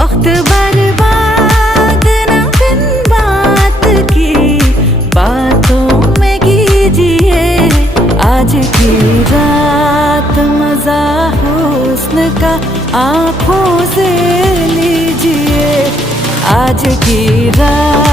वक्त बर्बाद न बिन बात की बातों में कीजिए। आज की रात मजा हुस्न का आँखों से लीजिए। आज की रात